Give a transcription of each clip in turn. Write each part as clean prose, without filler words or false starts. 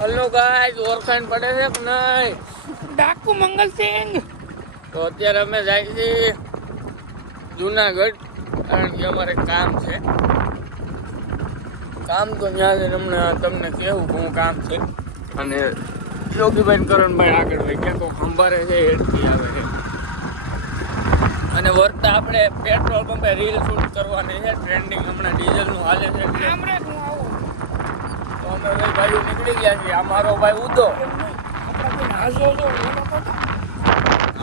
Hello guys, ઓળખાણ પડે છે કે નહીં? ડાકુ મંગલસિંહ. તો અત્યારે અમે જાય છીએ જુનાગઢ, કારણ કે અમારે કામ છે. કામ તો ત્યાં છે, તમને કેવું શું કામ છે. અને યોગીભાઈ કરણભાઈ આગળ ભાઈ ક્યાંક ખંભારે છે, હેડથી આવે છે. અને વર્તા આપણે પેટ્રોલ પંપે રીલ શૂટ કરવાની છે. ટ્રેન્ડિંગ હમણાં ડીઝલનું હાલે છે. તો અમે ભાઈ નીકળી ગયા છીએ. આ મારો ભાઈ ઉદો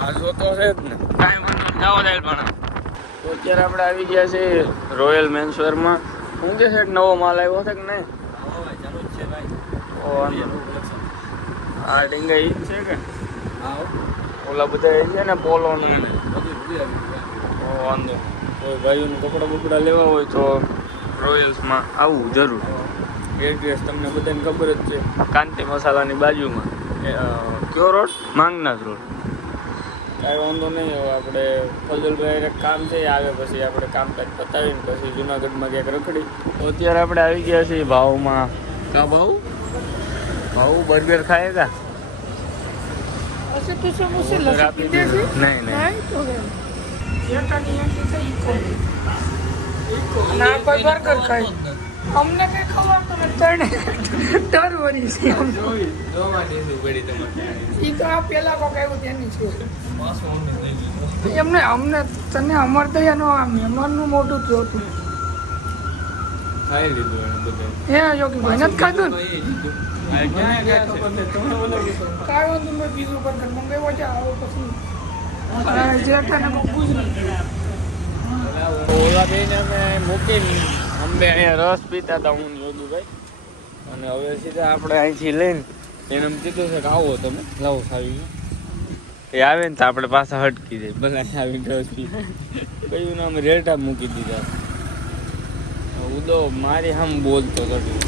હાજો તો છે જ ને, કાંઈ વાંધો જાઓ જાય. પણ તો અત્યારે આપણે આવી ગયા છે રોયલ મેન્સવેરમાં. શું કે છે, નવો માલ આવ્યો છે કે નહીં? હા, ડીંગા ઈ છે કે ઓલા બધા છે ને પોલો ને વાંધો. કોઈ ભાઈઓને કપડા બપડા લેવા હોય તો રોયલ્સમાં આવવું જરૂર. એડ્રેસ તમને બધાને ખબર જ છે, કાંતિ મસાલાની બાજુમાં. કયો રોડ? માંગનાથ રોડ. કાંઈ વાંધો નહીં. હવે આપણે ફજલભાઈ કામ છે, આવે પછી આપણે કામકાજ પતાવીને પછી જુનાગઢમાં ક્યાંક રખડી. તો અત્યારે આપણે આવી ગયા છીએ ભાવમાં. કા ભાવ બર્ગર ખાएगा? નહીં અમને કઈ ખબર તો ડરવાની છે. ઈ તો આ પેલા કોક આવ્યું તેની છે. એમને અમને તને અમર તો એનો મહેમાનનું મોટું થયું હતું. ખાઈ લીધું એને બધું. હે યોગીભાઈ નથી ખાધું ને? કાંઈ કાંઈ વાંધો મેં બીજું બર્ગર મંગાવ્યો છે. આવો પછી જેઠાને ઓલા બેને અમે મૂકીને અંબે અહીંયા રસ પીતા હતા, હું યોગીભાઈ. અને હવે સીધા આપણે અહીંથી લઈને એને એમ કીધું છે કે આવો તમે લાવો સાવી. એ આવે ને તો આપણે પાછા હટકી જાય. ભલે અહીં આવીને રસ પી કયું નામ રેટા મૂકી દીધા. ઉદો મારી આમ બોલતો કશું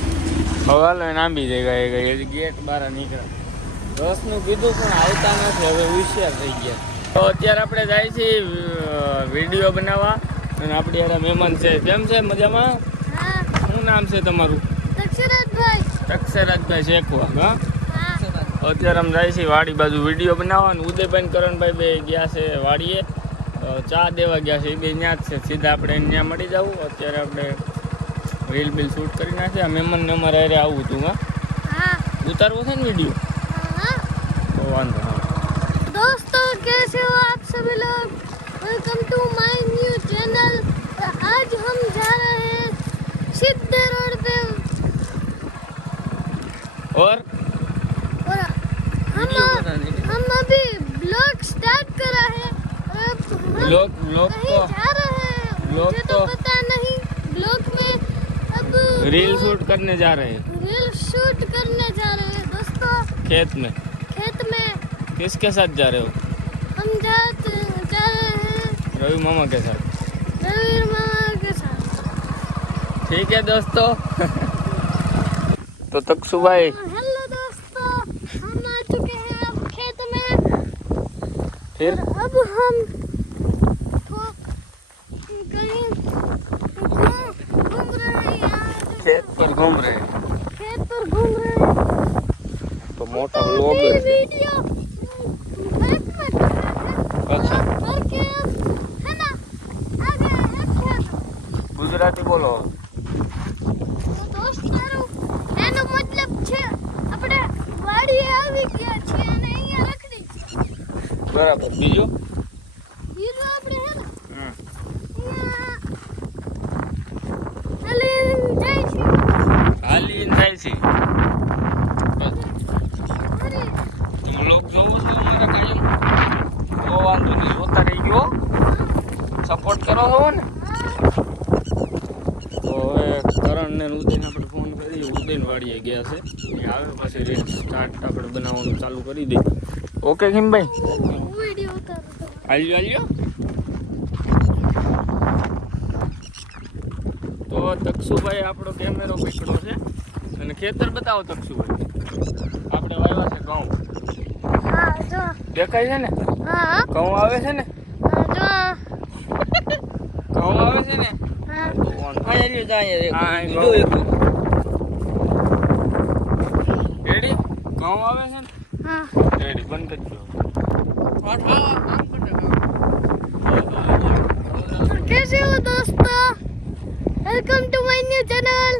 સવાલ આંબી જાય ગઈ ગેટ બહાર નીકળ્યા. રસનું કીધું પણ આવતા નથી. હવે હોશિયાર થઈ ગયા. તો અત્યારે આપણે જાય છીએ વિડીયો બનાવવા. અને આપણી યાર મહેમાન છે. કેમ છે? મજામાં? શું નામ છે તમારું? તક્ષરાજભાઈ શેખવા. હા, અત્યારે અમે જાય છીએ વાડી બાજુ વિડીયો બનાવવા. અને ઉદયભાઈ કરણભાઈ બે ગયા છે વાડીએ, ચા દેવા ગયા છે. એ બે ત્યાં જ છે. સીધા આપણે ત્યાં મળી જવું. અત્યારે આપણે રીલ બિલ શૂટ કરી નાખીએ. આ મહેમાનને અમારે અરે આવું હતું. હા, ઉતારવો છે ને વિડીયો? તો વાંધો. दोस्तों कैसे हो आप सभी लोग? Welcome to my new channel. आज हम जा रहे हैं सिद्धे रोड पे और हम अभी ब्लॉग स्टार्ट करा है। ब्लॉग कहीं जा रहे हैं, मुझे तो पता नहीं। ब्लॉग में अब रील शूट करने जा रहे हैं। दोस्तों खेत में किसके साथ जा रहे हो? हम जा रहे हैं रवि मामा के साथ। रवि मामा के साथ। ठीक है दोस्तों। तो तक्षु भाई, हेलो दोस्तों, हम आ चुके हैं अब खेत में। फिर अब हम कहीं घूम रहे हैं। यहाँ खेत पर घूम रहे हैं। तो मोटा व्लॉग है। वीडियो अच्छा, करके है ना आगे है खेत। गुजराती बोलो। તો દોસ્તારો, એનો મતલબ છે આપણે વાડીએ આવી ગયા છીએ અને અહીંયા રખડી. બરાબર. બીજું બીજું આપણે હે ને અહીંયા હાલીને જાય છે. વ્લોગ જોવો છો અમારા કાયમ? તો વાંધો નહીં, જોતા રહી ગયો. સપોર્ટ કરો છો ને? તો હવે કરણ ને ઉદયને આપણે ફોન કરીએ. ઉદયન વાડીએ ગયા છે. એ આવે પછી રીલ સ્ટાર્ટ આપણે બનાવવાનું ચાલુ કરી દઈએ. ઓકે ખીમભાઈ? વિડિયો ઉતારો. હાલ્યો. તો તક્ષુભાઈ આપણો કેમેરો પકડ્યો છે. અને ખેતર બતાવો તક્ષુભાઈ. આપણે વાવ્યા છે ઘઉં. હા જો. દેખાય છે ને? હા ઘઉં આવે છે ને? જો. ઘઉં આવે છે ને? હા. તો વાંધો. હા, રેડી? ઘઉં આવે છે ને हाँ રેડી બંધ કરજો कैसे हो दोस्तों, welcome to my new channel.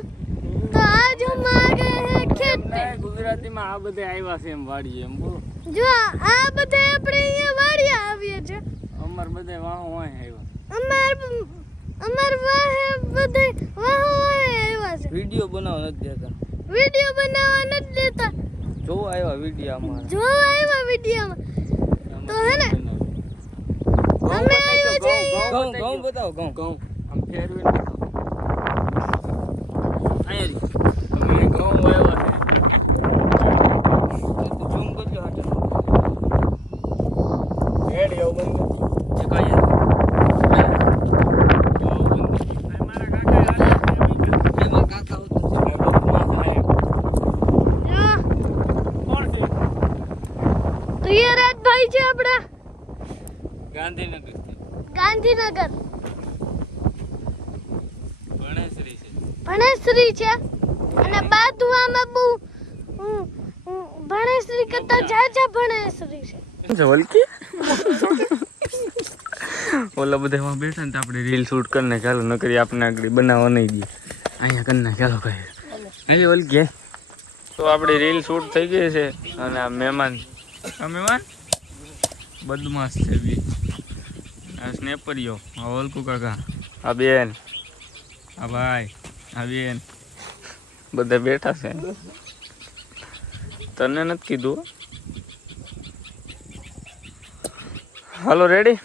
तो आज हम आ गए हैं खेत पे। ગુજરાતીમાં આ બધે આવ્યા છે એમ વાડીએ એમ બોલો જો આ બધે આપણે અહીંયા વાડિયા આવીએ છે અમાર બધે વાહો હોય આવ્યા અમાર વાહે બધે વાહો આવ્યા છે વિડિયો બનાવવા નથી દેતા વિડિયો બનાવવા નથી દેતા જો આવ્યા વિડિયો અમારા જો આવ્યા વિડિયોમાં તો હે ને અમે આવ્યા છે ઘઉં બતાવો ઘઉં આમ ફેરવીને અહીંયા અમે ઘઉં આવ્યા છે ઝૂમ કરજો હાટે રેડી આવ બંધ છે કાય તો ये રાજભાઈ છે આપડા ગાંધીનગર ભણેશ્રી છે અને બાદુઆમાં બહુ ભણેશ્રી કરતા જાજા ભણેશ્રી છે વલકી ઓલા બધા માં બેઠા ને તો આપણે રીલ શૂટ કરીને ચાલો નકરી આપણે આગળ બનાવવા નહીં દે અહીંયા કરીને ચાલો કહે હે વલકી તો આપણી રીલ શૂટ થઈ ગઈ છે અને આ મહેમાન બદમાશ છે બી આ સ્નેપરિયો આ વલકુ કાકા આ બેન આ ભાઈ આ બેન બધા બેઠા છે તને નથી કીધું હાલો રેડી